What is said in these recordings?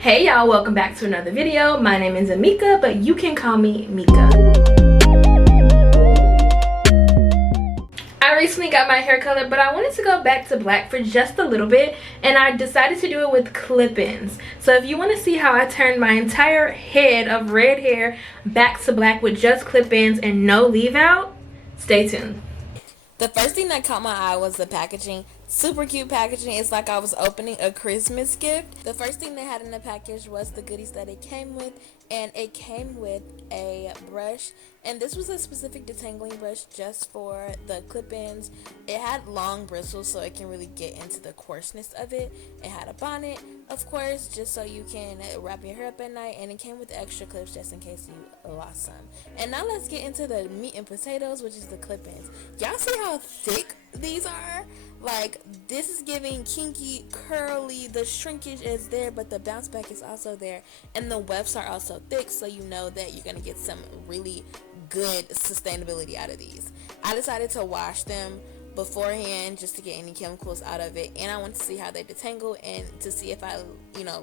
Hey y'all, welcome back to another video. My name is Amika, but you can call me Mika. I recently got my hair color, but I wanted to go back to black for just a little bit, and I decided to do it with clip-ins. So if you want to see how I turned my entire head of red hair back to black with just clip-ins and no leave out, stay tuned. The first thing that caught my eye was the packaging. Super cute packaging. It's like I was opening a Christmas gift. The first thing they had in the package was the goodies that it came with, and it came with a brush. And this was a specific detangling brush just for the clip-ins. It had long bristles so it can really get into the coarseness of it. It had a bonnet, of course, just so you can wrap your hair up at night, and it came with extra clips just in case you lost some. And now let's get into the meat and potatoes, which is the clip-ins. Y'all see how thick these are? Like, this is giving Kinky, Curly. The shrinkage is there, but the bounce back is also there, and the wefts are also thick, so you know that you're gonna get some really good sustainability out of these. I decided to wash them beforehand just to get any chemicals out of it, and I want to see how they detangle and to see if I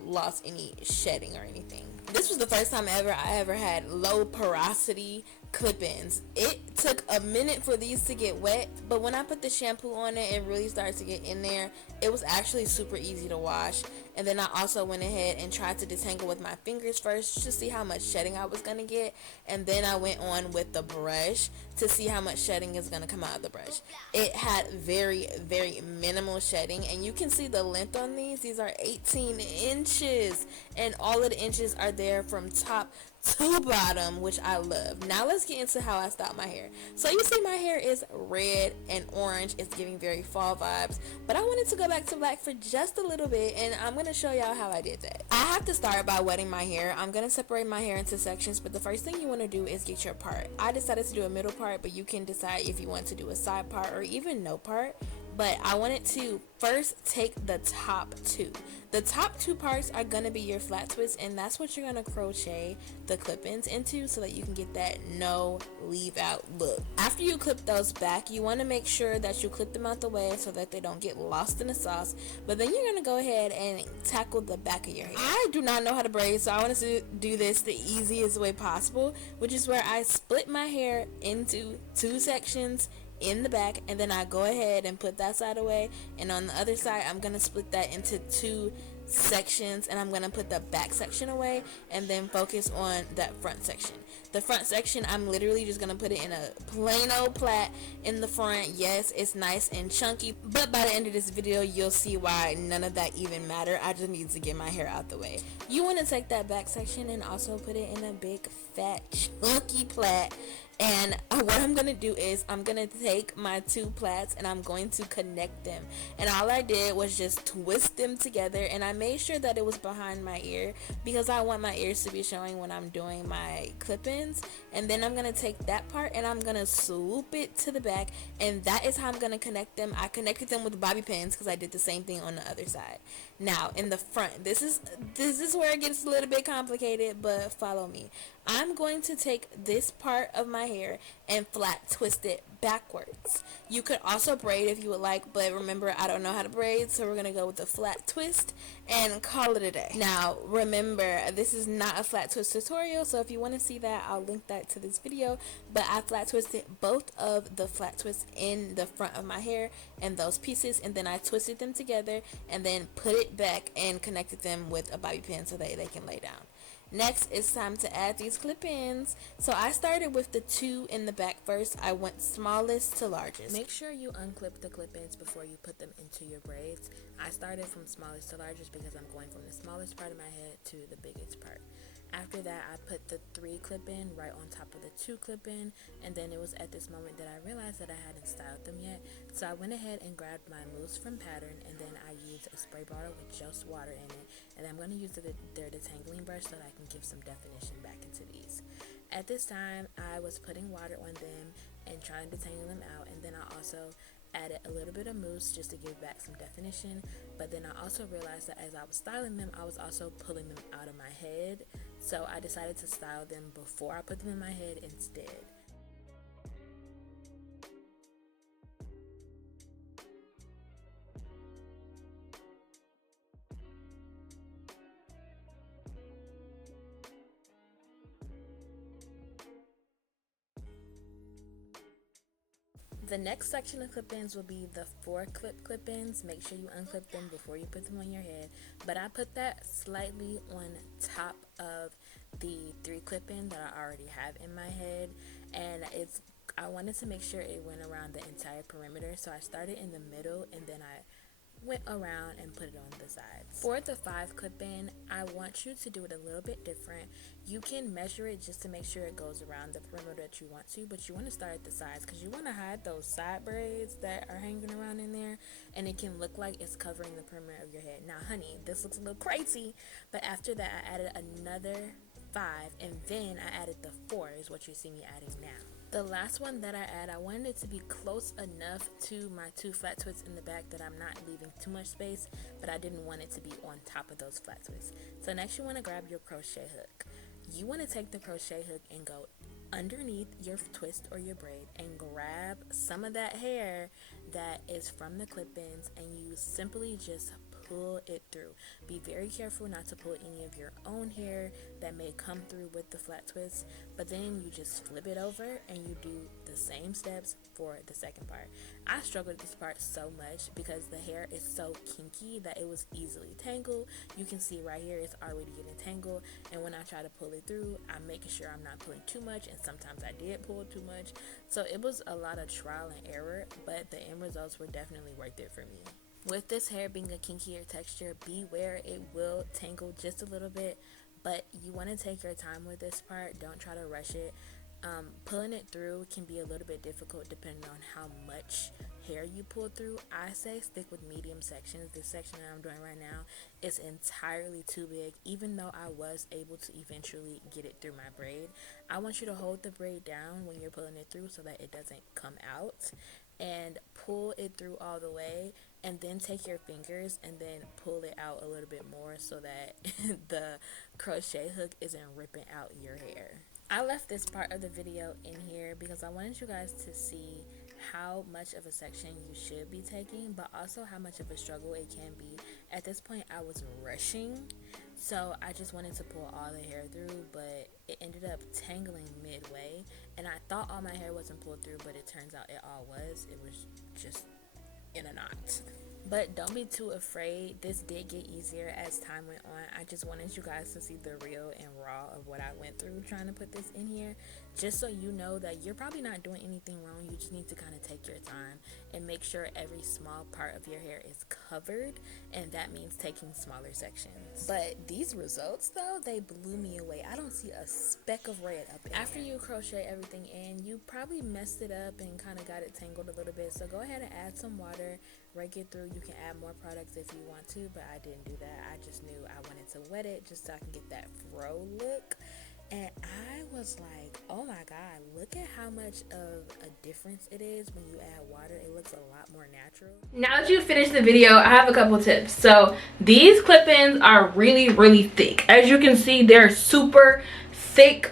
lost any shedding or anything. This was the first time I ever had low porosity clip-ins. It took a minute for these to get wet, but when I put the shampoo on it, it really started to get in there. It was actually super easy to wash. And then I also went ahead and tried to detangle with my fingers first just to see how much shedding I was going to get, and then I went on with the brush to see how much shedding is going to come out of the brush. It had very, very minimal shedding, and you can see the length on these. These are 18 inches, and all of the inches are there from top to bottom, which I love. Now let's get into how I style my hair. So you see my hair is red and orange. It's giving very fall vibes, but I wanted to go back to black for just a little bit, and I'm going to show y'all how I did that. I have to start by wetting my hair. I'm going to separate my hair into sections, but the first thing you want to do is get your part. I decided to do a middle part, but you can decide if you want to do a side part or even no part. But I wanted to first take the top two. The top two parts are going to be your flat twist, and that's what you're going to crochet the clip-ins into so that you can get that no leave out look. After you clip those back, you want to make sure that you clip them out the way so that they don't get lost in the sauce. But then you're going to go ahead and tackle the back of your hair. I do not know how to braid, so I wanted to do this the easiest way possible, which is where I split my hair into two sections in the back, and then I go ahead and put that side away, and on the other side I'm gonna split that into two sections, and I'm gonna put the back section away and then focus on that front section. The front section, I'm literally just gonna put it in a plain old plait in the front. Yes, it's nice and chunky, but by the end of this video you'll see why none of that even matter. I just need to get my hair out the way. You want to take that back section and also put it in a big fat chunky plait. And what I'm going to do is I'm going to take my two plaits and I'm going to connect them. And all I did was just twist them together, and I made sure that it was behind my ear because I want my ears to be showing when I'm doing my clip-ins. And then I'm going to take that part and I'm going to swoop it to the back, and that is how I'm going to connect them. I connected them with bobby pins because I did the same thing on the other side. Now in the front, this is where it gets a little bit complicated, but follow me. I'm going to take this part of my hair and flat twist it backwards. You could also braid if you would like, but remember, I don't know how to braid, so we're going to go with the flat twist and call it a day. Now remember, this is not a flat twist tutorial, so if you want to see that, I'll link that to this video. But I flat twisted both of the flat twists in the front of my hair and those pieces, and then I twisted them together and then put it back and connected them with a bobby pin so that they can lay down. Next, it's time to add these clip-ins. So I started with the two in the back first. I went smallest to largest. Make sure you unclip the clip-ins before you put them into your braids. I started from smallest to largest because I'm going from the smallest part of my head to the biggest part. After that, I put the 3 clip-in right on top of the 2 clip-in, and then it was at this moment that I realized that I hadn't styled them yet. So I went ahead and grabbed my mousse from Pattern, and then I used a spray bottle with just water in it, and I'm going to use their detangling brush so that I can give some definition back into these. At this time, I was putting water on them and trying to detangle them out, and then I also added a little bit of mousse just to give back some definition. But then I also realized that as I was styling them, I was also pulling them out of my head, so I decided to style them before I put them in my head instead. The next section of clip-ins will be the 4 clip-ins. Make sure you unclip them before you put them on your head. But I put that slightly on top of the 3 clip-in that I already have in my head. And I wanted to make sure it went around the entire perimeter. So I started in the middle and then I went around and put it on the sides. For the 5 clip-in, I want you to do it a little bit different. You can measure it just to make sure it goes around the perimeter that you want to, but you want to start at the sides because you want to hide those side braids that are hanging around in there, and it can look like it's covering the perimeter of your head. Now, honey, this looks a little crazy, but after that, I added another 5, and then I added the 4 is what you see me adding now. The last one that I wanted it to be close enough to my 2 flat twists in the back that I'm not leaving too much space, but I didn't want it to be on top of those flat twists. So next you want to grab your crochet hook. You want to take the crochet hook and go underneath your twist or your braid and grab some of that hair that is from the clip-ins, and you simply just pull it through. Be very careful not to pull any of your own hair that may come through with the flat twist, but then you just flip it over and you do the same steps for the second part. I struggled with this part so much because the hair is so kinky that it was easily tangled. You can see right here it's already getting tangled, and when I try to pull it through, I'm making sure I'm not pulling too much, and sometimes I did pull too much. So it was a lot of trial and error, but the end results were definitely worth it for me. With this hair being a kinkier texture, beware it will tangle just a little bit, but you want to take your time with this part. Don't try to rush it. Pulling it through can be a little bit difficult depending on how much hair you pull through. I say stick with medium sections. This section that I'm doing right now is entirely too big, even though I was able to eventually get it through my braid. I want you to hold the braid down when you're pulling it through so that it doesn't come out, and pull it through all the way, and then take your fingers and then pull it out a little bit more so that the crochet hook isn't ripping out your hair. I left this part of the video in here because I wanted you guys to see how much of a section you should be taking, but also how much of a struggle it can be. At this point I was rushing, so I just wanted to pull all the hair through, but it ended up tangling midway, and I thought all my hair wasn't pulled through, but it turns out it all was. It was just in a knot. But don't be too afraid. This did get easier as time went on. I just wanted you guys to see the real and raw of what I went through trying to put this in here, just so you know that you're probably not doing anything wrong. You just need to kind of take your time and make sure every small part of your hair is covered, and that means taking smaller sections. But these results though, they blew me away. I don't see a speck of red up in After you crochet everything in, you probably messed it up and kind of got it tangled a little bit, so go ahead and add some water, rake it through. You can add more products if you want to, but I didn't do that. I just knew I wanted to wet it just so I can get that fro look. And I was like, oh my god, look at how much of a difference it is when you add water. It looks a lot more natural. Now that you finished the video, I have a couple tips. So these clip-ins are really, really thick. As you can see, they're super thick,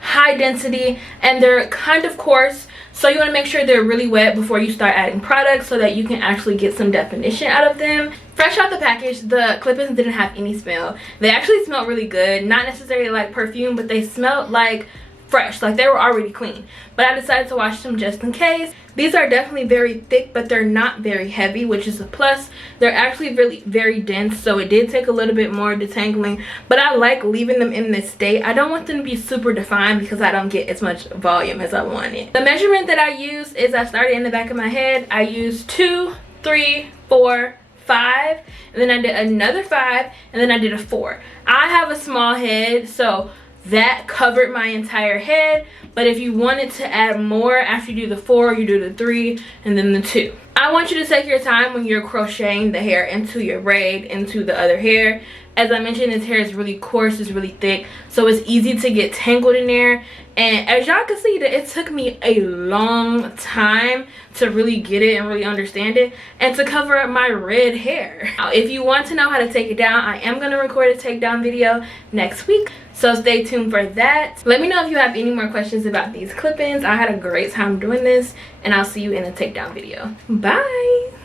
high density, and they're kind of coarse. So you want to make sure they're really wet before you start adding products so that you can actually get some definition out of them. Fresh out the package, the clip-ins didn't have any smell. They actually smelled really good. Not necessarily like perfume, but they smelled like fresh, like they were already clean. But I decided to wash them just in case. These are definitely very thick, but they're not very heavy, which is a plus. They're actually really very dense, so it did take a little bit more detangling, but I like leaving them in this state. I don't want them to be super defined because I don't get as much volume as I wanted. The measurement that I use is I started in the back of my head. I used 2, 3, 4, 5, and then I did another 5, and then I did a 4. I have a small head, so that covered my entire head, but if you wanted to add more after you do the 4, you do the 3 and then the 2. I want you to take your time when you're crocheting the hair into your braid, into the other hair. As I mentioned, this hair is really coarse, it's really thick, so it's easy to get tangled in there. And as y'all can see, that it took me a long time to really get it and really understand it, and to cover up my red hair. Now, if you want to know how to take it down, I am going to record a takedown video next week, so stay tuned for that. Let me know if you have any more questions about these clip-ins. I had a great time doing this, and I'll see you in a takedown video. Bye!